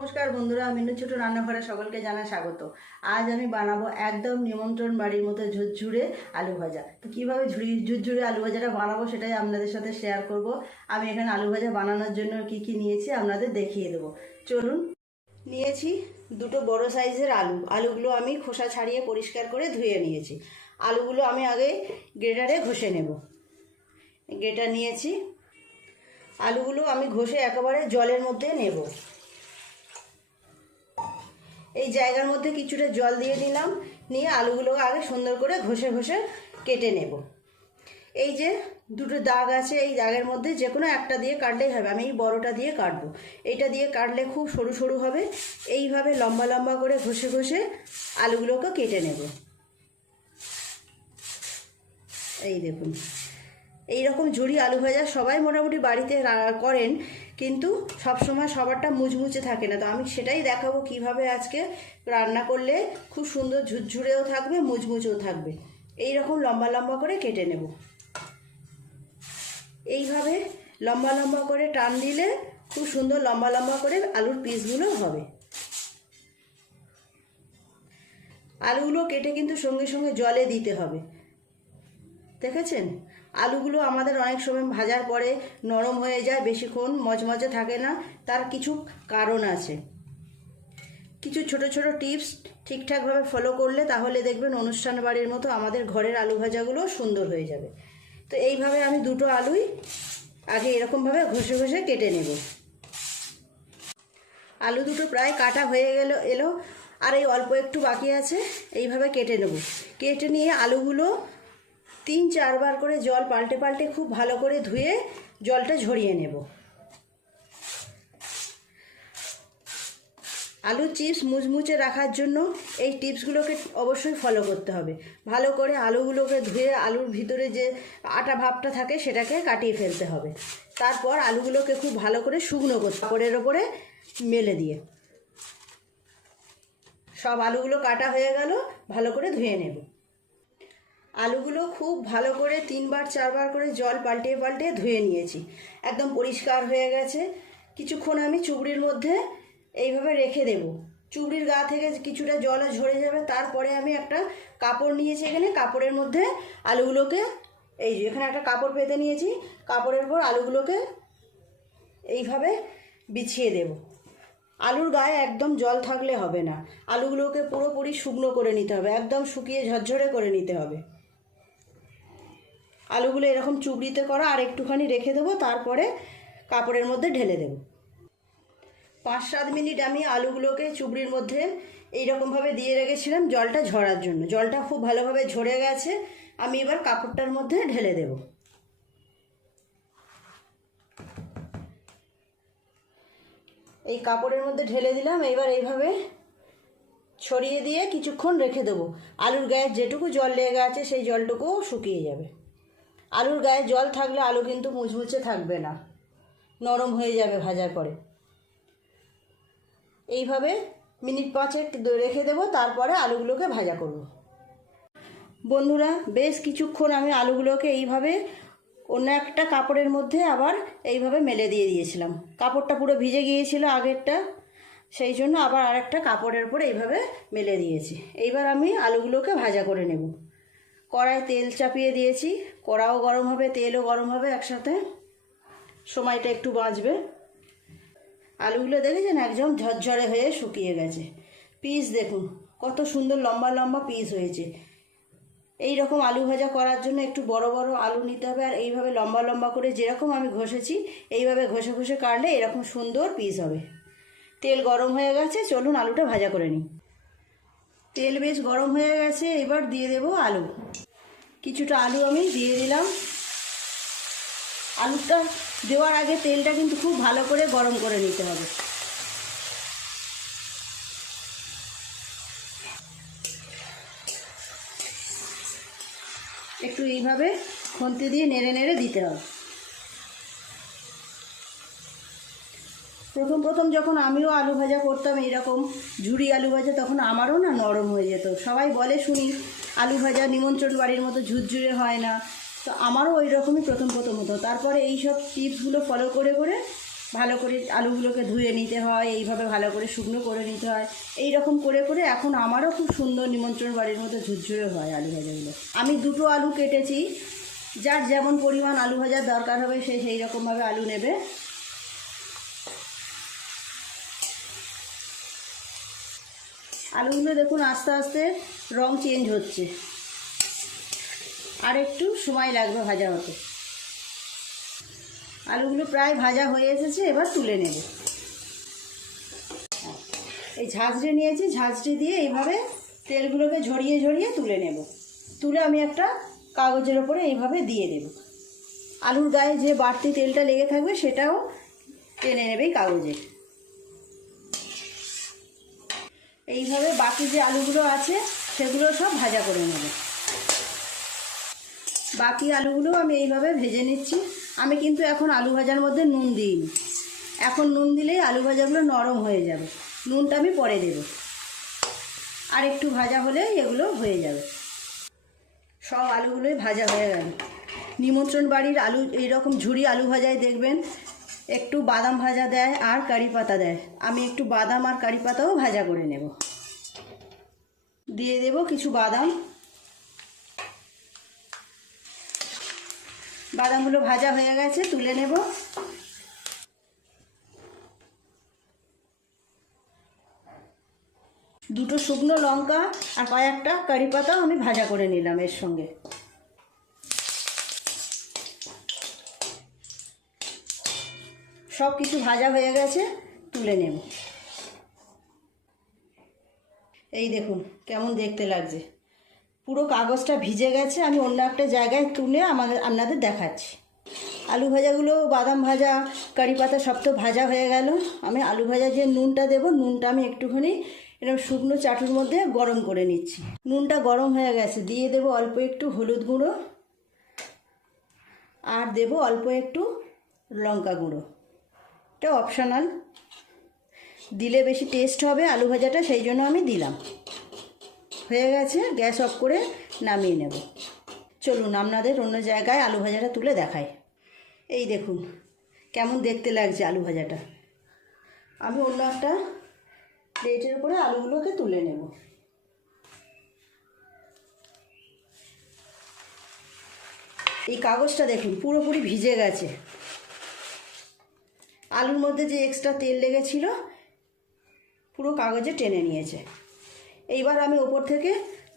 নমস্কার বন্ধুরা, মিনু ছোট রান্নাঘরে সকলকে জানাই স্বাগত। আজ আমি বানাবো একদম নিমন্ত্রণ বাড়ির মতো ঝুরঝুরে আলু ভাজা। তো কীভাবে ঝুরঝুরে আলু ভাজাটা বানাবো সেটাই আপনাদের সাথে শেয়ার করব। আমি এখানে আলু ভাজা বানানোর জন্য কি কি নিয়েছি আপনাদের দেখিয়ে দেবো। চলুন। নিয়েছি দুটো বড় সাইজের আলুগুলো আমি খোসা ছাড়িয়ে পরিষ্কার করে ধুয়ে নিয়েছি। আলুগুলো আমি আগে গ্রেটারে ঘষে নেব। গ্রেটার নিয়েছি। আলুগুলো আমি ঘষে একেবারে জলের মধ্যে নেব। এই জায়গার মধ্যে কিছুটা জল দিয়ে দিলাম, নিয়ে আলুগুলো আগে সুন্দর করে ঘষে ঘষে কেটে নেব। এই যে দুটো দাগ আছে, এই দাগের মধ্যে যে কোনো একটা দিয়ে কাটলেই হবে। আমি এই বড়টা দিয়ে কাটবো। এইটা দিয়ে কাটলে খুব সরু সরু হবে। এইভাবে লম্বা লম্বা করে ঘষে ঘষে আলুগুলোকে কেটে নেব। এই দেখুন, এই রকম ঝুরি আলু ভাজা সবাই মোটামুটি বাড়িতে করেন, কিন্তু সবসময় সবারটা মুচমুচে থাকে না। তো আমি সেটাই দেখাবো কিভাবে আজকে রান্না করলে খুব সুন্দর ঝুরঝুরেও থাকবে, মুচমুচেও থাকবে। এই রকম লম্বা লম্বা করে কেটে নেব। এইভাবে লম্বা লম্বা করে টান দিলে খুব সুন্দর লম্বা লম্বা করে আলুর পিসগুলো হবে। আলুগুলো কেটে কিন্তু সঙ্গে সঙ্গে জলে দিতে হবে। দেখেছেন, আলুগুলো আমাদের অনেক সময় ভাজার পরে নরম হয়ে যায়, বেশিক্ষণ মচমচে থাকে না। তার কিছু কারণ আছে। কিছু ছোট ছোট টিপস ঠিকঠাকভাবে ফলো করলে তাহলে দেখবেন অনুষ্ঠান বাড়ির মতো আমাদের ঘরের আলু ভাজাগুলো সুন্দর হয়ে যাবে। তো এইভাবে আমি দুটো আলুই আগে এরকমভাবে ঘষে ঘষে কেটে নেব। আলু দুটো প্রায় কাটা হয়ে এলো, আর এই অল্প একটু বাকি আছে। এইভাবে কেটে নেব। কেটে নিয়ে আলুগুলো 3-4 বার করে জল পাল্টে পাল্টে খুব ভালো করে ধুয়ে জলটা ঝরিয়ে নেব। আলুর চিপস মুচমুচে রাখার জন্য এই টিপসগুলোকে অবশ্যই ফলো করতে হবে। ভালো করে আলুগুলোকে ধুয়ে আলুর ভিতরে যে আটা ভাবটা থাকে সেটাকে কাটিয়ে ফেলতে হবে। তারপর আলুগুলোকে খুব ভালো করে শুকনো করতে, কাপড়ের ওপরে মেলে দিয়ে। সব আলুগুলো কাটা হয়ে গেল, ভালো করে ধুয়ে নেব। আলুগুলো খুব ভালো করে 3-4 বার করে জল পাল্টে পাল্টে ধুয়ে নিয়েছি। একদম পরিষ্কার হয়ে গেছে। কিছুক্ষণ আমি চুবড়ির মধ্যে এইভাবে রেখে দেব। চুবড়ির গা থেকে কিছুটা জল ঝরে যাবে। তারপরে আমি একটা কাপড় নিয়েছি। এখানে কাপড়ের মধ্যে আলুগুলোকে, এই যে এখানে একটা কাপড় পেতে নিয়েছি, কাপড়ের উপর আলুগুলোকে এইভাবে বিছিয়ে দেব। আলুর গায়ে একদম জল থাকলে হবে না। আলুগুলোকে পুরোপুরি শুকনো করে নিতে হবে, একদম শুকিয়ে ঝরঝরে করে নিতে হবে। আলুগুলো এরকম চুবড়িতে করা, আর একটুখানি রেখে দেবো, তারপরে কাপড়ের মধ্যে ঢেলে দেব। 5-7 মিনিট আমি আলুগুলোকে চুবড়ির মধ্যে এইরকমভাবে দিয়ে রেখেছিলাম জলটা ঝরার জন্য। জলটা খুব ভালোভাবে ঝরে গেছে। আমি এবার কাপড়টার মধ্যে ঢেলে দেব। এই কাপড়ের মধ্যে ঢেলে দিলাম। এবার এইভাবে ছড়িয়ে দিয়ে কিছুক্ষণ রেখে দেবো। আলুর গায়ে যেটুকু জল লেগে আছে সেই জলটুকুও শুকিয়ে যাবে। আলুর গায়ে জল থাকলে আলু কিন্তু মুচমুচে থাকবে না, নরম হয়ে যাবে ভাজার পরে। এইভাবে মিনিট 5 রেখে দেবো, তারপরে আলুগুলোকে ভাজা করব। বন্ধুরা, বেশ কিছুক্ষণ আমি আলুগুলোকে এইভাবে অন্য একটা কাপড়ের মধ্যে আবার এইভাবে মেলে দিয়ে দিয়েছিলাম। কাপড়টা পুরো ভিজে গিয়েছিল আগেরটা, সেই জন্য আবার আরেকটা কাপড়ের উপরে এইভাবে মেলে দিয়েছি। এইবার আমি আলুগুলোকে ভাজা করে নেব। কড়ায় তেল চাপিয়ে দিয়েছি। কড়াও গরম হবে, তেলও গরম হবে একসাথে, সময়টা একটু বাঁচবে। আলুগুলো দেখেছেন একদম ঝরঝরে হয়ে শুকিয়ে গেছে। পিস দেখুন কত সুন্দর লম্বা লম্বা পিস হয়েছে। এই রকম আলু ভাজা করার জন্য একটু বড় বড় আলু নিতে হবে, আর এইভাবে লম্বা লম্বা করে যেরকম আমি ঘষেছি এইভাবে ঘষে ঘষে কাটলে এরকম সুন্দর পিস হবে। তেল গরম হয়ে গেছে, চলুন আলুটা ভাজা করে নিই। তেল বেশ গরম হয়ে গেছে, এবার দিয়ে দেব আলু। কিছুটা আলু আমি দিয়ে দিলাম। আলুটা দেওয়ার আগে তেলটা কিন্তু খুব ভালো করে গরম করে নিতে হবে। একটু এইভাবে খুন্তি দিয়ে নেড়ে নেড়ে দিতে হবে। প্রথম যখন আমিও আলু ভাজা করতাম এইরকম ঝুরি আলু ভাজা, তখন আমারও না নরম হয়ে যেত। সবাই বলে শুনি আলু ভাজা নিমন্ত্রণ বাড়ির মতো ঝুরঝুরে হয় না। তো আমারও ওই রকমই প্রথম হতো। তারপরে এই সব টিপসগুলো ফলো করে করে ভালো করে আলুগুলোকে ধুয়ে নিতে হয়, এইভাবে ভালো করে শুকনো করে নিতে হয়। এই রকম করে করে এখন আমারও খুব সুন্দর নিমন্ত্রণ বাড়ির মতো ঝুরঝুরে হয় আলু ভাজাগুলো। আমি 2টো আলু কেটেছি, যার যেমন পরিমাণ আলু ভাজার দরকার হবে সে সেই রকমভাবে আলু নেবে। আলুগুলো দেখুন আস্তে আস্তে রং চেঞ্জ হচ্ছে, আর একটু সময় লাগবে ভাজা হতে। আলুগুলো প্রায় ভাজা হয়ে এসেছে, এবার তুলে নেব। এই ঝাঁঝরি নিয়েছি, ঝাঁঝরি দিয়ে এইভাবে তেলগুলোকে ঝরিয়ে ঝরিয়ে তুলে নেব। তুলে আমি একটা কাগজের ওপরে এইভাবে দিয়ে দেব। আলুর গায়ে যে বাড়তি তেলটা লেগে থাকবে সেটাও টেনে নেবে কাগজে। এইভাবে বাকি যে আলুগুলো আছে সেগুলো সব ভাজা করে নেব। বাকি আলুগুলো আমি এইভাবে ভেজে নিচ্ছি। আমি কিন্তু এখন আলু ভাজার মধ্যে নুন দিইনি, এখন নুন দিলেই আলু ভাজাগুলো নরম হয়ে যাবে। নুনটা আমি পরে দেব। আর একটু ভাজা হলে এগুলো হয়ে যাবে। সব আলুগুলোই ভাজা হয়ে গেল। নিমন্ত্রণ বাড়ির আলু এইরকম ঝুরি আলু ভাজায় দেখবেন একটু বাদাম ভাজা দেয় আর কারি পাতা দেয়। আমি একটু বাদাম আর কারি পাতাও ভাজা করে নেব। দিয়ে দেব কিছু বাদাম। বাদামগুলো ভাজা হয়ে গেছে, তুলে নেব। দুটো শুকনো লঙ্কা আর কয়েকটা কারি পাতাও আমি ভাজা করে নিলাম এর সঙ্গে। সব কিছু ভাজা হয়ে গেছে, তুলে নেব। এই দেখুন কেমন দেখতে লাগছে, পুরো কাগজটা ভিজে গেছে। আমি অন্য একটা জায়গায় তুলে আপনাদের দেখাচ্ছি। আলু ভাজাগুলো, বাদাম ভাজা, কারি পাতা সব তো ভাজা হয়ে গেল। আমি আলু ভাজা যে নুনটা দেব, নুনটা আমি একটুখানি এরকম শুকনো চাটুর মধ্যে গরম করে নিচ্ছি। নুনটা গরম হয়ে গেছে, দিয়ে দেব অল্প একটু হলুদ গুঁড়ো আর দেব অল্প একটু লঙ্কা গুঁড়ো। এটা অপশনাল, দিলে বেশি টেস্ট হবে আলু ভাজাটা, সেই জন্য আমি দিলাম। হয়ে গেছে, গ্যাস অফ করে নামিয়ে নেব। চলুন আপনাদের অন্য জায়গায় আলু ভাজাটা তুলে দেখাই। এই দেখুন কেমন দেখতে লাগছে আলু ভাজাটা। আমি অন্য একটা প্লেটের উপরে আলুগুলোকে তুলে নেব। এই কাগজটা দেখুন পুরোপুরি ভিজে গেছে। আলুর মধ্যে যে এক্সট্রা তেল লেগেছিল পুরো কাগজে টেনে নিয়েছে। এইবার আমি ওপর থেকে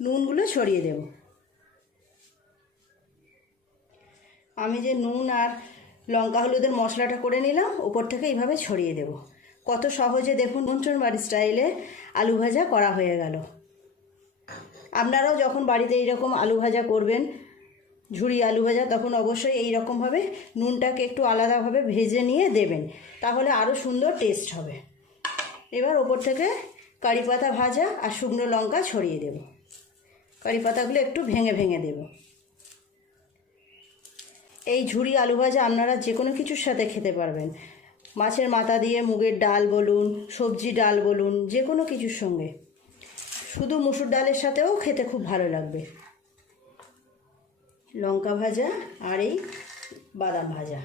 নুনগুলো ছড়িয়ে দেব। আমি যে নুন আর লঙ্কা হলুদের মশলাটা করে নিলাম, ওপর থেকে এইভাবে ছড়িয়ে দেব। কত সহজে দেখুন নিমন্ত্রণ বাড়ির স্টাইলে আলু ভাজা করা হয়ে গেল। আপনারাও যখন বাড়িতে এইরকম আলু ভাজা করবেন, ঝুরি আলু ভাজা, তখন অবশ্যই এই রকমভাবে নুনটাকে একটু আলাদাভাবে ভেজে নিয়ে দেবেন, তাহলে আরও সুন্দর টেস্ট হবে। এবার ওপর থেকে কারি পাতা ভাজা আর শুকনো লঙ্কা ছড়িয়ে দেব। কারি পাতাগুলো একটু ভেঙে ভেঙে দেব। এই ঝুরি আলু ভাজা আপনারা যে কোনো কিছুর সাথে খেতে পারবেন। মাছের মাথা দিয়ে মুগের ডাল বলুন, সবজি ডাল বলুন, যে কোনো কিছুর সঙ্গে। শুধু মুসুর ডালের সাথেও খেতে খুব ভালো লাগবে। লঙ্কা ভাজা আর এই বাদাম ভাজা,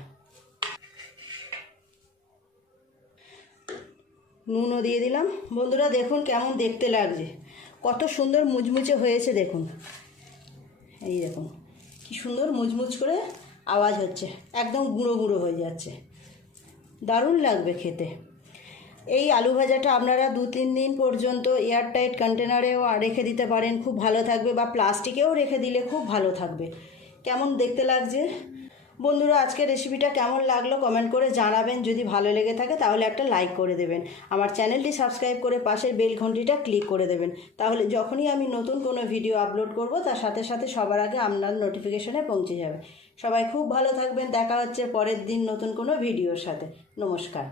নুনও দিয়ে দিলাম। বন্ধুরা দেখুন কেমন দেখতে লাগছে, কত সুন্দর মুচমুচে হয়েছে দেখুন। এই দেখুন কি সুন্দর মুচমুচ করে আওয়াজ হচ্ছে, একদম গুঁড়ো গুঁড়ো হয়ে যাচ্ছে, দারুণ লাগবে খেতে। এই আলু ভাজাটা আপনারা 2-3 দিন পর্যন্ত এয়ারটাইট কন্টেনারেও রেখে দিতে পারেন, খুব ভালো থাকবে, বা প্লাস্টিকেও রেখে দিলে খুব ভালো থাকবে। কেমন দেখতে লাগছে বন্ধুরা, আজকের রেসিপিটা কেমন লাগলো কমেন্ট করে জানাবেন। যদি ভালো লেগে থাকে তাহলে একটা লাইক করে দেবেন। আমার চ্যানেলটি সাবস্ক্রাইব করে পাশের বেল ঘন্টিটা ক্লিক করে দেবেন, তাহলে যখনই আমি নতুন কোনো ভিডিও আপলোড করব তার সাথে সাথে সবার আগে আপনার নোটিফিকেশনে পৌঁছে যাবে। সবাই খুব ভালো থাকবেন, দেখা হচ্ছে পরের দিন নতুন কোনো ভিডিওর সাথে। নমস্কার।